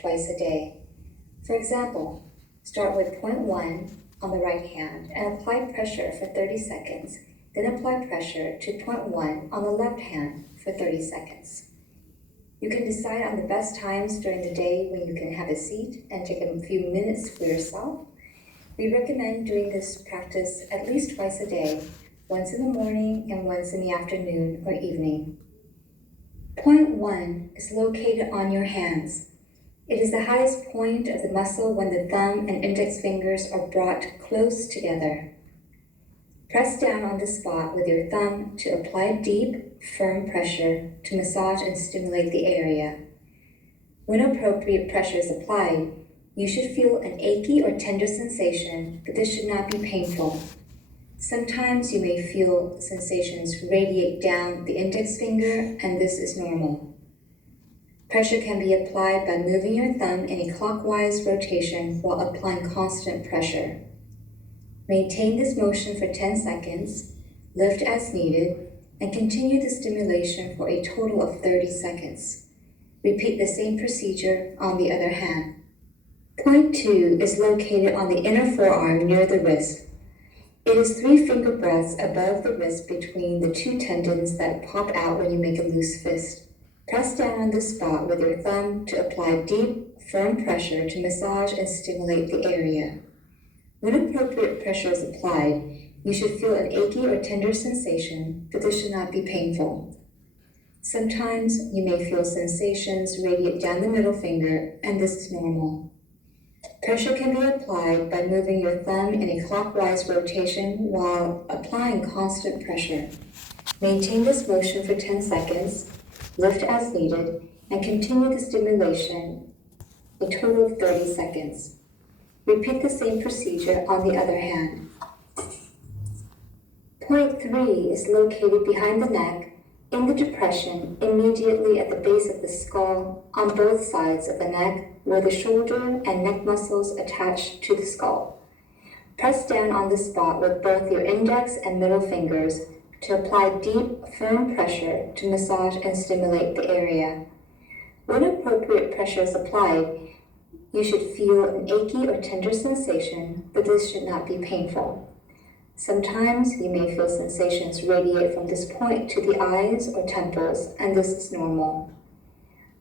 twice a day. For example, start with point 1 on the right hand and apply pressure for 30 seconds, then apply pressure to point 1 on the left hand for 30 seconds. You can decide on the best times during the day when you can have a seat and take a few minutes for yourself. We recommend doing this practice at least twice a day, once in the morning and once in the afternoon or evening. Point 1 is located on your hands. It is the highest point of the muscle when the thumb and index fingers are brought close together. Press down on the spot with your thumb to apply deep, firm pressure to massage and stimulate the area. When appropriate pressure is applied, you should feel an achy or tender sensation, but this should not be painful. Sometimes you may feel sensations radiate down the index finger, and this is normal. Pressure can be applied by moving your thumb in a clockwise rotation while applying constant pressure. Maintain this motion for 10 seconds, lift as needed, and continue the stimulation for a total of 30 seconds. Repeat the same procedure on the other hand. Point 2 is located on the inner forearm near the wrist. It is 3 finger breadths above the wrist between the 2 tendons that pop out when you make a loose fist. Press down on this spot with your thumb to apply deep, firm pressure to massage and stimulate the area. When appropriate pressure is applied, you should feel an achy or tender sensation, but this should not be painful. Sometimes you may feel sensations radiate down the middle finger, and this is normal. Pressure can be applied by moving your thumb in a clockwise rotation while applying constant pressure. Maintain this motion for 10 seconds, lift as needed, and continue the stimulation a total of 30 seconds. Repeat the same procedure on the other hand. Point 3 is located behind the neck in the depression immediately at the base of the skull on both sides of the neck where the shoulder and neck muscles attach to the skull. Press down on the spot with both your index and middle fingers to apply deep, firm pressure to massage and stimulate the area. When appropriate pressure is applied, you should feel an achy or tender sensation, but this should not be painful. Sometimes you may feel sensations radiate from this point to the eyes or temples, and this is normal.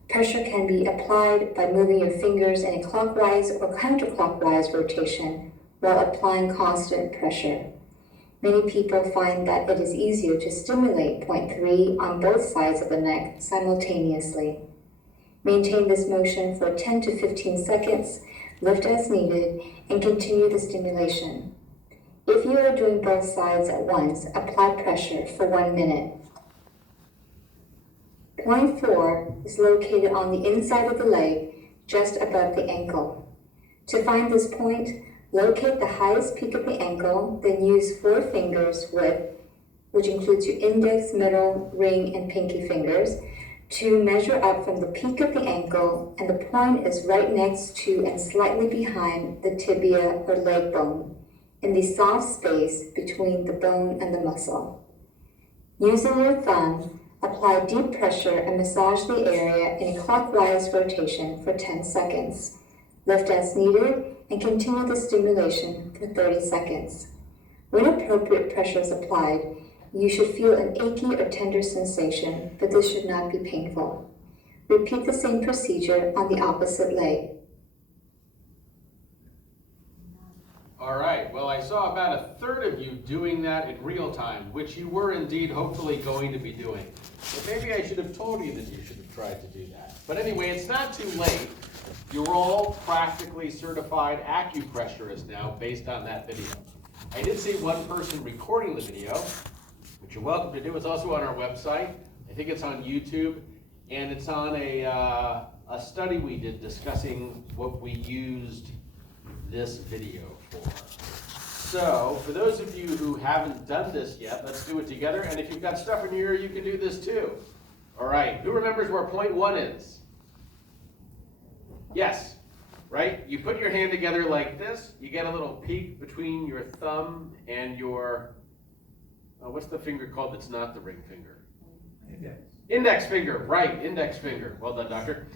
Pressure can be applied by moving your fingers in a clockwise or counterclockwise rotation while applying constant pressure. Many people find that it is easier to stimulate point 3 on both sides of the neck simultaneously. Maintain this motion for 10 to 15 seconds, lift as needed, and continue the stimulation. If you are doing both sides at once, apply pressure for 1 minute. Point 4 is located on the inside of the leg, just above the ankle. To find this point, locate the highest peak of the ankle, then use 4 fingers which includes your index, middle, ring, and pinky fingers, to measure up from the peak of the ankle, and the point is right next to and slightly behind the tibia or leg bone, in the soft space between the bone and the muscle. Using your thumb, apply deep pressure and massage the area in a clockwise rotation for 10 seconds. Lift as needed and continue the stimulation for 30 seconds. When appropriate pressure is applied, you should feel an achy or tender sensation, but this should not be painful. Repeat the same procedure on the opposite leg. All right, well, I saw about a third of you doing that in real time, which you were indeed hopefully going to be doing. But maybe I should have told you that you should have tried to do that. But anyway, it's not too late. You're all practically certified acupressurists now based on that video. I did see one person recording the video, which you're welcome to do. It's also on our website. I think it's on YouTube, and it's on a study we did discussing what we used this video for. So, for those of you who haven't done this yet, let's do it together. And if you've got stuff in your ear, you can do this too. All right, who remembers where point 1 is? Yes, right? You put your hand together like this. You get a little peak between your thumb and your, what's the finger called that's not the ring finger? Index. Index finger, right, index finger. Well done, doctor.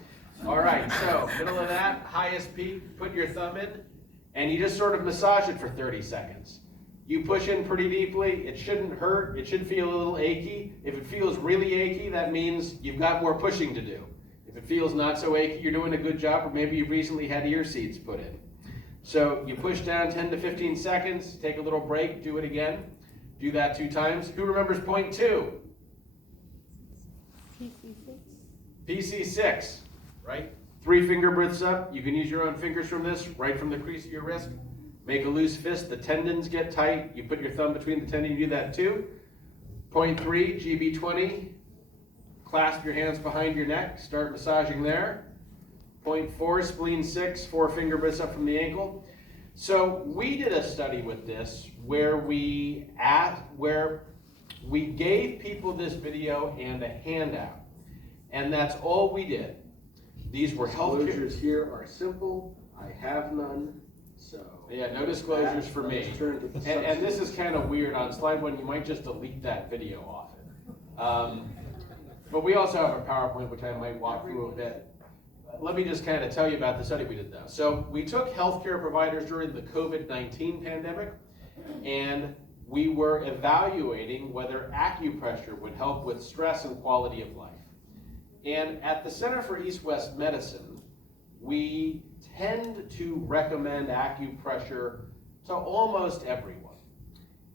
All right, so middle of that, highest peak, put your thumb in, and you just sort of massage it for 30 seconds. You push in pretty deeply, it shouldn't hurt, it should feel a little achy. If it feels really achy, that means you've got more pushing to do. If it feels not so achy, you're doing a good job, or maybe you've recently had ear seeds put in. So you push down 10 to 15 seconds, take a little break, do it again. Do that 2 times. Who remembers point 2? PC6. PC6, right? 3 finger breaths up. You can use your own fingers from this, right from the crease of your wrist. Make a loose fist. The tendons get tight. You put your thumb between the tendon. You do that too. Point 3, GB20. Clasp your hands behind your neck. Start massaging there. Point 4, spleen 6, 4 finger breaths up from the ankle. So we did a study with this where we gave people this video and a handout. And that's all we did. These were health disclosures here are simple. I have none. So yeah, no disclosures for me. And this is kind of weird. On slide 1, you might just delete that video off it. But we also have a PowerPoint, which I might walk through a bit. Let me just kind of tell you about the study we did though. So we took healthcare providers during the COVID-19 pandemic, and we were evaluating whether acupressure would help with stress and quality of life. And at the Center for East-West Medicine, we tend to recommend acupressure to almost everyone.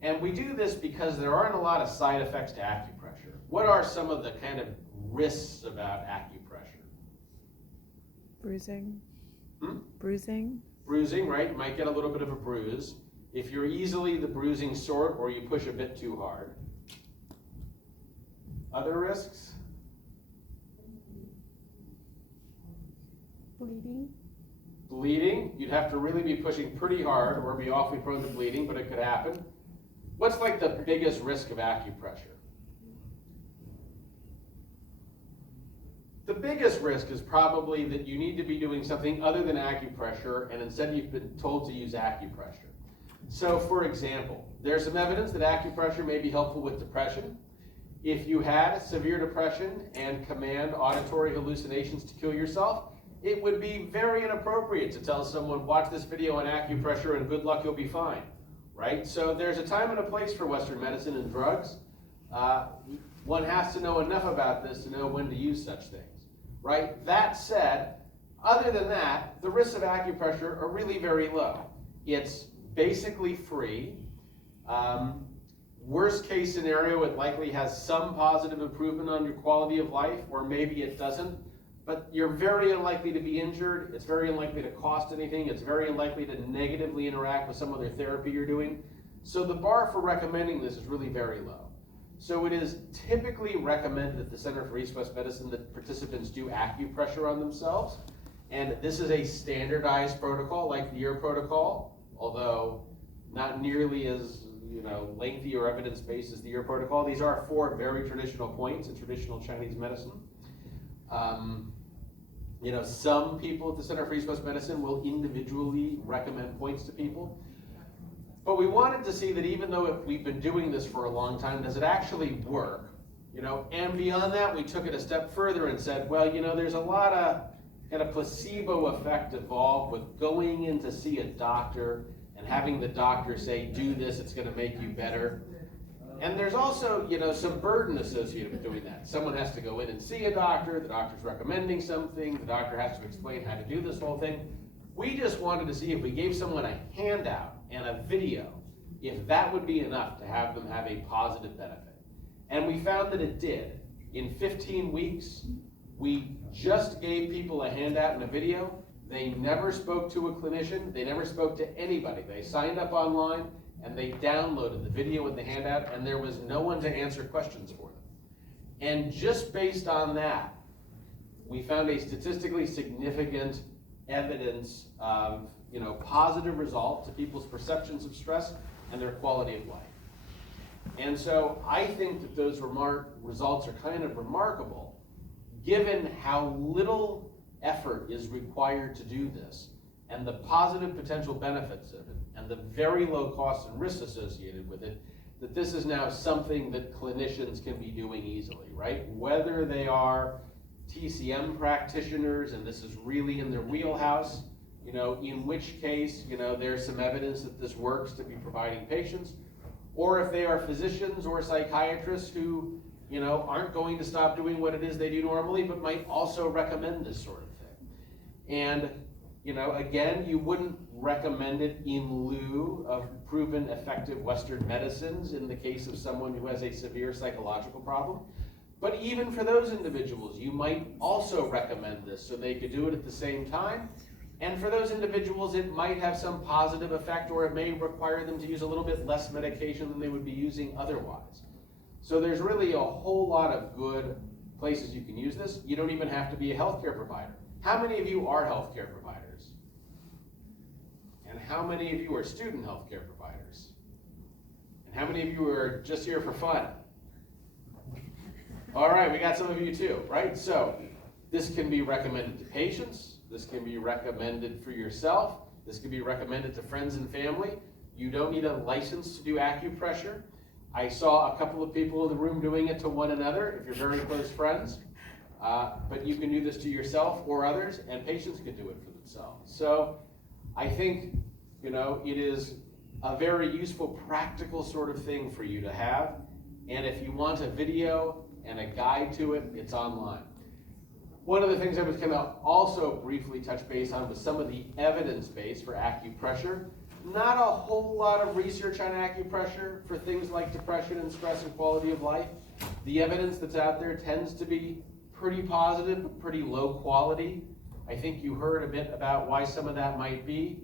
And we do this because there aren't a lot of side effects to acupressure. What are some of the kind of risks about acupressure? Bruising. Bruising. Bruising, right? You might get a little bit of a bruise. If you're easily the bruising sort or you push a bit too hard. Other risks? Bleeding. Bleeding. You'd have to really be pushing pretty hard or be awfully prone to bleeding, but it could happen. What's like the biggest risk of acupressure? The biggest risk is probably that you need to be doing something other than acupressure, and instead you've been told to use acupressure. So for example, there's some evidence that acupressure may be helpful with depression. If you had severe depression and command auditory hallucinations to kill yourself, it would be very inappropriate to tell someone, watch this video on acupressure and good luck, you'll be fine, right? So there's a time and a place for Western medicine and drugs. One has to know enough about this to know when to use such things, right? That said, other than that, the risks of acupressure are really very low. It's basically free. Worst case scenario, it likely has some positive improvement on your quality of life, or maybe it doesn't. But you're very unlikely to be injured. It's very unlikely to cost anything. It's very unlikely to negatively interact with some other therapy you're doing. So the bar for recommending this is really very low. So it is typically recommended at the Center for East-West Medicine that participants do acupressure on themselves. And this is a standardized protocol like the ear protocol, although not nearly as lengthy or evidence-based as the ear protocol. These are 4 very traditional points in traditional Chinese medicine. Some people at the Center for East-West Medicine will individually recommend points to people. But we wanted to see that even though we've been doing this for a long time, does it actually work? And beyond that, we took it a step further and said, well, there's a lot of kind of placebo effect involved with going in to see a doctor and having the doctor say, do this, it's going to make you better. And there's also, some burden associated with doing that. Someone has to go in and see a doctor, the doctor's recommending something, the doctor has to explain how to do this whole thing. We just wanted to see if we gave someone a handout and a video, if that would be enough to have them have a positive benefit. And we found that it did. In 15 weeks, we just gave people a handout and a video. They never spoke to a clinician. They never spoke to anybody. They signed up online and they downloaded the video and the handout, and there was no one to answer questions for them. And just based on that, we found a statistically significant evidence of positive result to people's perceptions of stress and their quality of life. And so I think that those results are kind of remarkable, given how little effort is required to do this, and the positive potential benefits of it, and the very low costs and risks associated with it, that this is now something that clinicians can be doing easily, right? Whether they are TCM practitioners, and this is really in their wheelhouse, in which case, there's some evidence that this works to be providing patients. Or if they are physicians or psychiatrists who, aren't going to stop doing what it is they do normally, but might also recommend this sort of thing. And, again, you wouldn't recommend it in lieu of proven effective Western medicines in the case of someone who has a severe psychological problem. But even for those individuals, you might also recommend this so they could do it at the same time. And for those individuals, it might have some positive effect, or it may require them to use a little bit less medication than they would be using otherwise. So there's really a whole lot of good places you can use this. You don't even have to be a healthcare provider. How many of you are healthcare providers? And how many of you are student healthcare providers? And how many of you are just here for fun? All right, we got some of you too, right? So this can be recommended to patients. This can be recommended for yourself. This can be recommended to friends and family. You don't need a license to do acupressure. I saw a couple of people in the room doing it to one another, if you're very close friends. But you can do this to yourself or others, and patients can do it for themselves. So I think, it is a very useful, practical sort of thing for you to have. And if you want a video and a guide to it, it's online. One of the things I was going to also briefly touch base on was some of the evidence base for acupressure. Not a whole lot of research on acupressure for things like depression and stress and quality of life. The evidence that's out there tends to be pretty positive, but pretty low quality. I think you heard a bit about why some of that might be,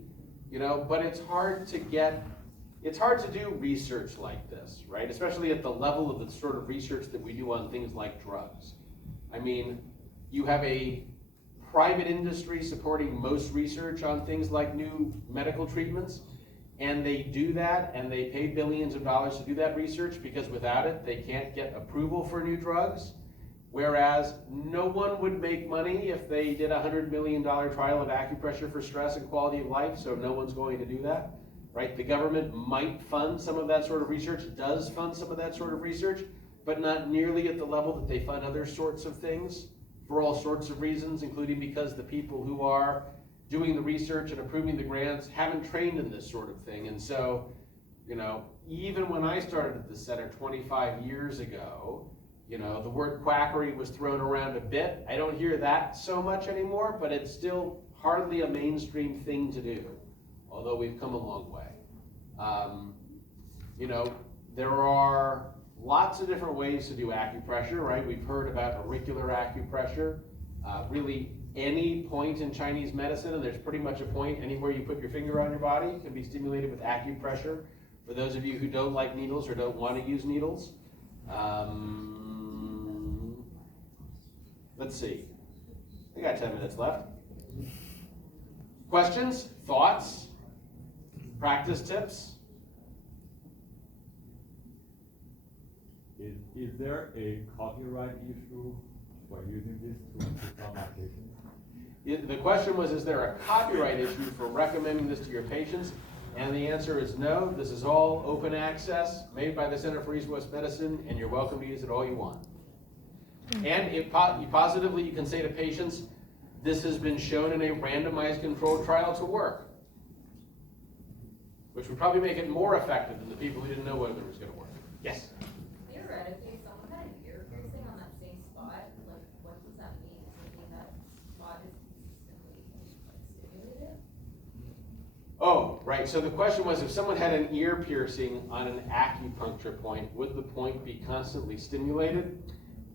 but it's hard to do research like this, right? Especially at the level of the sort of research that we do on things like drugs. I mean, you have a private industry supporting most research on things like new medical treatments, and they do that, and they pay billions of dollars to do that research because without it, they can't get approval for new drugs. Whereas no one would make money if they did a $100 million trial of acupressure for stress and quality of life, so no one's going to do that, right? The government might fund some of that sort of research, does fund some of that sort of research, but not nearly at the level that they fund other sorts of things for all sorts of reasons, including because the people who are doing the research and approving the grants haven't trained in this sort of thing. And so, even when I started at the center 25 years ago, the word quackery was thrown around a bit. I don't hear that so much anymore, but it's still hardly a mainstream thing to do, although we've come a long way. There are lots of different ways to do acupressure, right? We've heard about auricular acupressure. Really any point in Chinese medicine, and there's pretty much a point anywhere you put your finger on your body can be stimulated with acupressure. For those of you who don't like needles or don't want to use needles. Let's see. I got 10 minutes left. Questions? Thoughts? Practice tips? Is there a copyright issue for using this to some applications? The question was, is there a copyright issue for recommending this to your patients? And the answer is no. This is all open access, made by the Center for East West Medicine, and you're welcome to use it all you want. And positively, you can say to patients, this has been shown in a randomized controlled trial to work, which would probably make it more effective than the people who didn't know whether it was going to work. Yes? Theoretically, if someone had an ear piercing on that same spot, like, what does that mean? Does it mean that spot is consistently stimulated? Oh, right. So the question was, if someone had an ear piercing on an acupuncture point, would the point be constantly stimulated?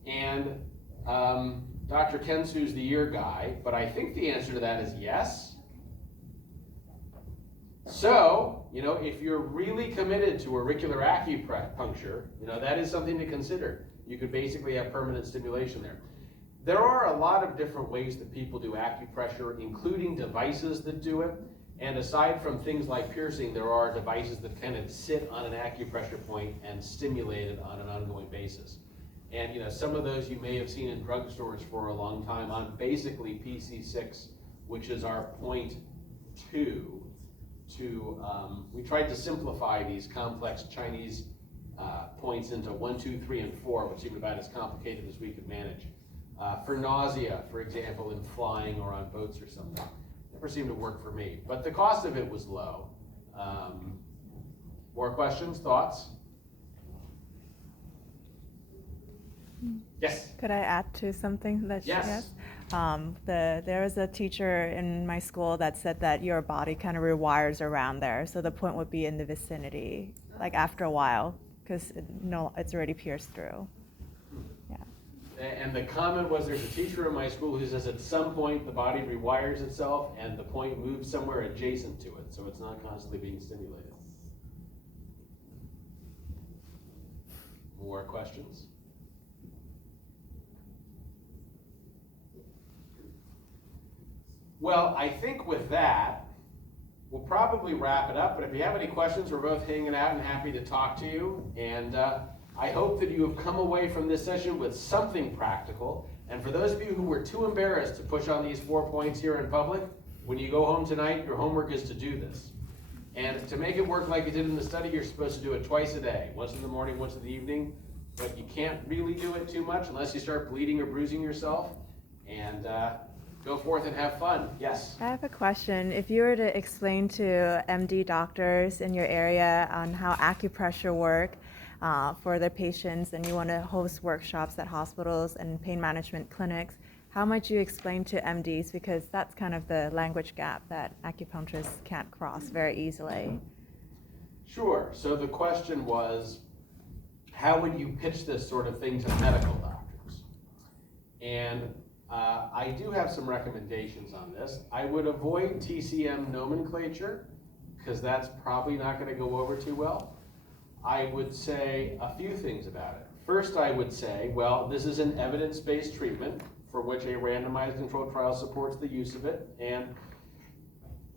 And Dr. Kensu's the ear guy, but I think the answer to that is yes. So, if you're really committed to auricular acupuncture, that is something to consider. You could basically have permanent stimulation there. There are a lot of different ways that people do acupressure, including devices that do it. And aside from things like piercing, there are devices that kind of sit on an acupressure point and stimulate it on an ongoing basis. And some of those you may have seen in drugstores for a long time on basically PC6, which is our point 2. We tried to simplify these complex Chinese points into 1, 2, 3, and 4, which seemed about as complicated as we could manage. for nausea, for example, in flying or on boats or something. Never seemed to work for me, but the cost of it was low. More questions, thoughts? Yes. Could I add to something that Yes. she asked? There was a teacher in my school that said that your body kind of rewires around there. So the point would be in the vicinity, like after a while, because it's already pierced through. Yeah. And the comment was, there's a teacher in my school who says at some point the body rewires itself and the point moves somewhere adjacent to it, so it's not constantly being stimulated. More questions? Well, I think with that, we'll probably wrap it up, but if you have any questions, we're both hanging out and happy to talk to you. And I hope that you have come away from this session with something practical. And for those of you who were too embarrassed to push on these 4 points here in public, when you go home tonight, your homework is to do this. And to make it work like you did in the study, you're supposed to do it twice a day, once in the morning, once in the evening. But you can't really do it too much unless you start bleeding or bruising yourself. And go forth and have fun. Yes? I have a question. If you were to explain to MD doctors in your area on how acupressure work for their patients, and you want to host workshops at hospitals and pain management clinics, how might you explain to MDs? Because that's kind of the language gap that acupuncturists can't cross very easily. Sure. So the question was, how would you pitch this sort of thing to medical doctors? And I do have some recommendations on this. I would avoid TCM nomenclature, because that's probably not going to go over too well. I would say a few things about it. First, I would say, well, this is an evidence-based treatment for which a randomized controlled trial supports the use of it. And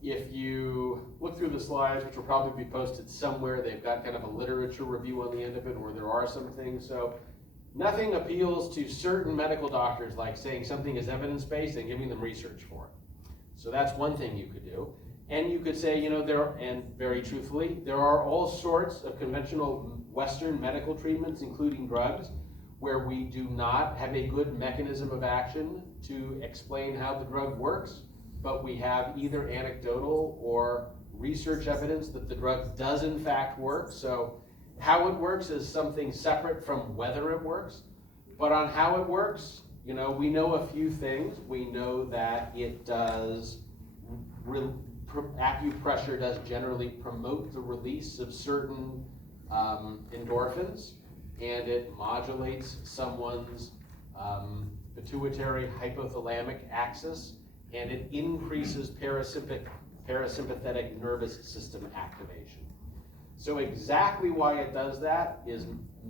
if you look through the slides, which will probably be posted somewhere, they've got kind of a literature review on the end of it where there are some things. So nothing appeals to certain medical doctors like saying something is evidence-based and giving them research for it. So that's one thing you could do. And you could say, and very truthfully, there are all sorts of conventional Western medical treatments, including drugs, where we do not have a good mechanism of action to explain how the drug works, but we have either anecdotal or research evidence that the drug does in fact work. So how it works is something separate from whether it works. But on how it works, we know a few things. We know that it does, acupressure does generally promote the release of certain endorphins, and it modulates someone's pituitary hypothalamic axis, and it increases parasympathetic nervous system activation. So exactly why it does that is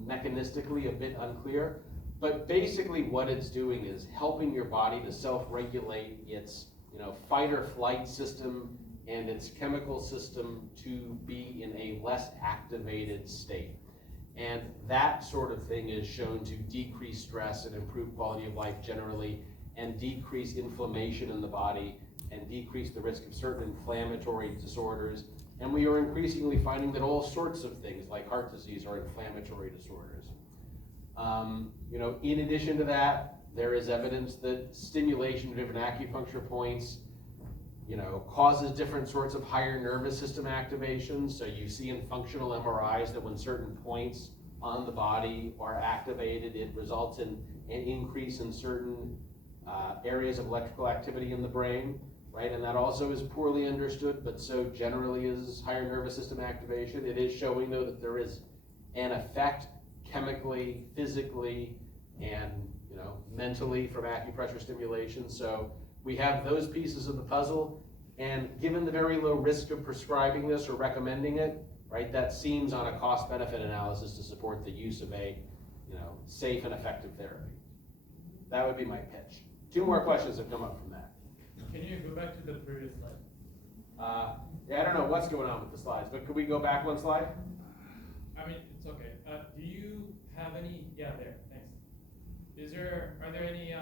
mechanistically a bit unclear, but basically what it's doing is helping your body to self-regulate its fight or flight system and its chemical system to be in a less activated state. And that sort of thing is shown to decrease stress and improve quality of life generally, and decrease inflammation in the body, and decrease the risk of certain inflammatory disorders. And we are increasingly finding that all sorts of things like heart disease are inflammatory disorders. In addition to that, there is evidence that stimulation of different acupuncture points causes different sorts of higher nervous system activations. So you see in functional MRIs that when certain points on the body are activated, it results in an increase in certain areas of electrical activity in the brain, right? And that also is poorly understood, but so generally is higher nervous system activation. It is showing, though, that there is an effect chemically, physically, and mentally from acupressure stimulation. So we have those pieces of the puzzle, and given the very low risk of prescribing this or recommending it, right, that seems on a cost-benefit analysis to support the use of a safe and effective therapy. That would be my pitch. 2 more questions have come up from that. Can you go back to the previous slide? Yeah, I don't know what's going on with the slides, but could we go back 1 slide? I mean, it's okay. Do you have any? Yeah, there. Thanks. Are there any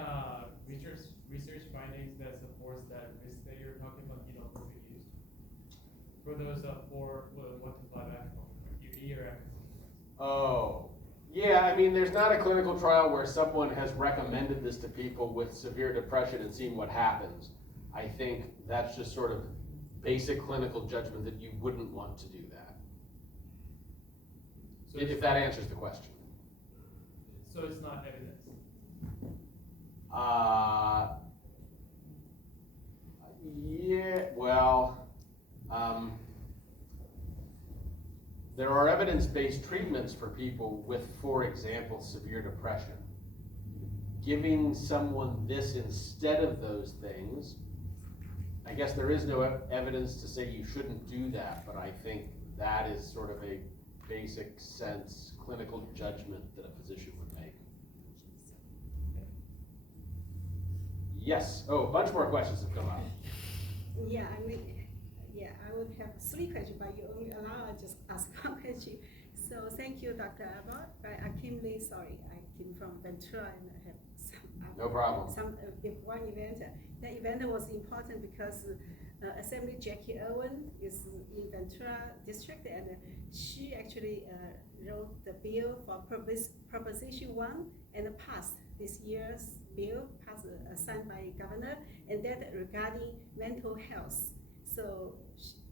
research findings that supports that risk that you're talking about could be used for those 1 to 5 acupuncture, ear acupuncture? Oh, Yeah, I mean, there's not a clinical trial where someone has recommended this to people with severe depression and seen what happens. I think that's just sort of basic clinical judgment that you wouldn't want to do that. So If that answers the question. So it's not evidence. Yeah, well, there are evidence-based treatments for people with, for example, severe depression. Giving someone this instead of those things, I guess there is no evidence to say you shouldn't do that, but I think that is sort of a basic sense clinical judgment that a physician would make. Yes, oh, a bunch more questions have come up. Yeah, I mean, yeah, I would have 3 questions, but you only allow I just ask 1 question. So thank you, Dr. Abbott. I came late, sorry. I came from Ventura and I have No problem. some one event. That event was important because Assembly Jackie Irwin is in Ventura district, and she actually wrote the bill for Proposition 1 and passed this year's bill, passed, signed by governor, and that regarding mental health. So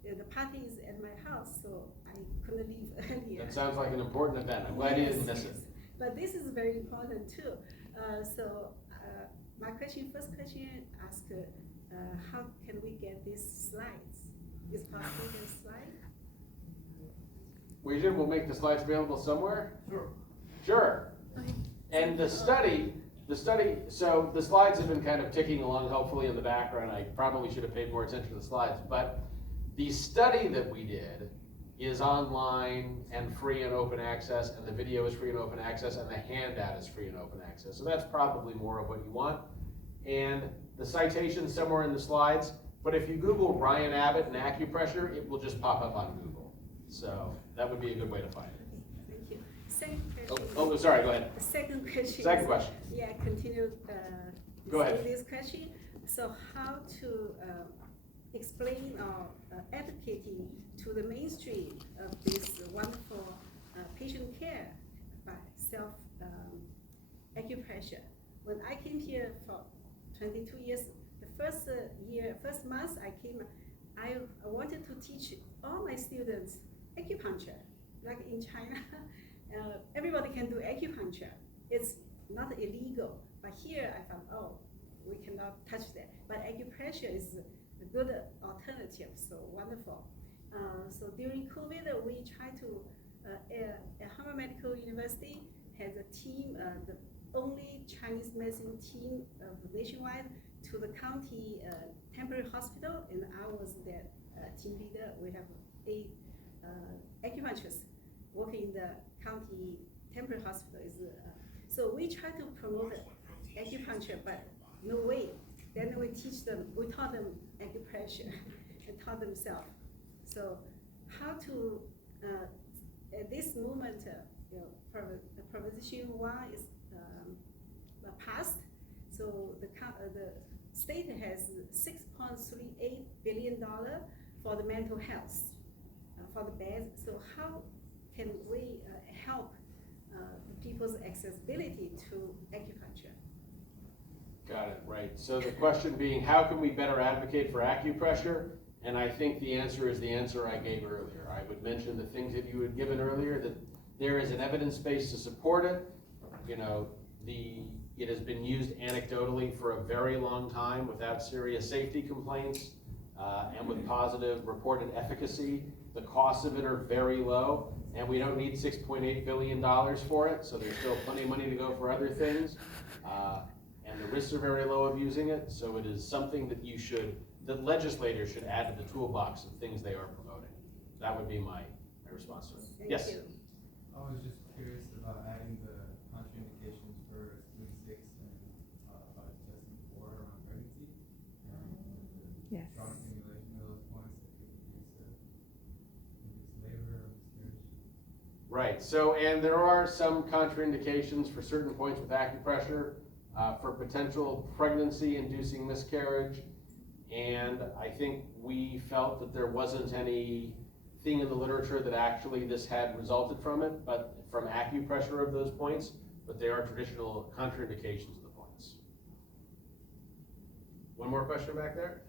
the party is at my house, so I couldn't leave earlier. That sounds like an important event. I'm glad you didn't miss it. But this is very important too. My first question ask, how can we get these slides? Is possible to get slide? We'll make the slides available somewhere? Sure. Sure. Okay. And the study, so the slides have been kind of ticking along hopefully in the background. I probably should have paid more attention to the slides, but the study that we did is online and free and open access, and the video is free and open access, and the handout is free and open access. So that's probably more of what you want. And the citation's somewhere in the slides, but if you Google Ryan Abbott and acupressure, it will just pop up on Google. So that would be a good way to find it. Thank you. Second Oh, question. sorry, go ahead. The second question. Second question. Yeah, continue. Go ahead. This question. So how to explain or advocating to the mainstream of this wonderful patient care by self acupressure. When I came here for 22 years, the first month I came, I wanted to teach all my students acupuncture, like in China. Everybody can do acupuncture. It's not illegal, but here I found, oh, we cannot touch that. But acupressure is a good alternative, so wonderful. So during COVID, we try to, at Harvard Medical University has a team, the only Chinese medicine team nationwide to the county temporary hospital, and I was their team leader. We have 8 acupuncturists working in the county temporary hospital. So we try to promote acupuncture, but no way. Then we taught them acupressure and taught themselves. So how to, at this moment, Proposition 1 is passed. So the state has $6.38 billion for the mental health, for the beds. So how can we help the people's accessibility to acupuncture? Got it, right. So the question being, how can we better advocate for acupressure? And I think the answer is the answer I gave earlier. I would mention the things that you had given earlier, that there is an evidence base to support it. You know, it has been used anecdotally for a very long time without serious safety complaints and with positive reported efficacy. The costs of it are very low, and we don't need $6.8 billion for it, so there's still plenty of money to go for other things. And the risks are very low of using it, so it is something that legislators should add to the toolbox of things they are promoting. That would be my response to it. Thank Yes? you. I was just curious about adding the contraindications for SPLIN 6 and about adjusting for around pregnancy. Yes. Strong stimulation of those points that could induce labor or miscarriage. Right, so, and there are some contraindications for certain points with acupressure for potential pregnancy-inducing miscarriage. And I think we felt that there wasn't any thing in the literature that actually this had resulted from it, but from acupressure of those points, but they are traditional contraindications of the points. One more question back there?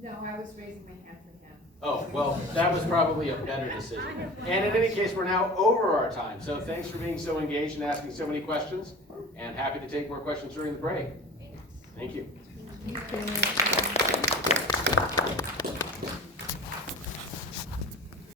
No, I was raising my hand for him. Oh, well, that was probably a better decision. And in any case, we're now over our time. So thanks for being so engaged and asking so many questions, and happy to take more questions during the break. Thank you. Thank you.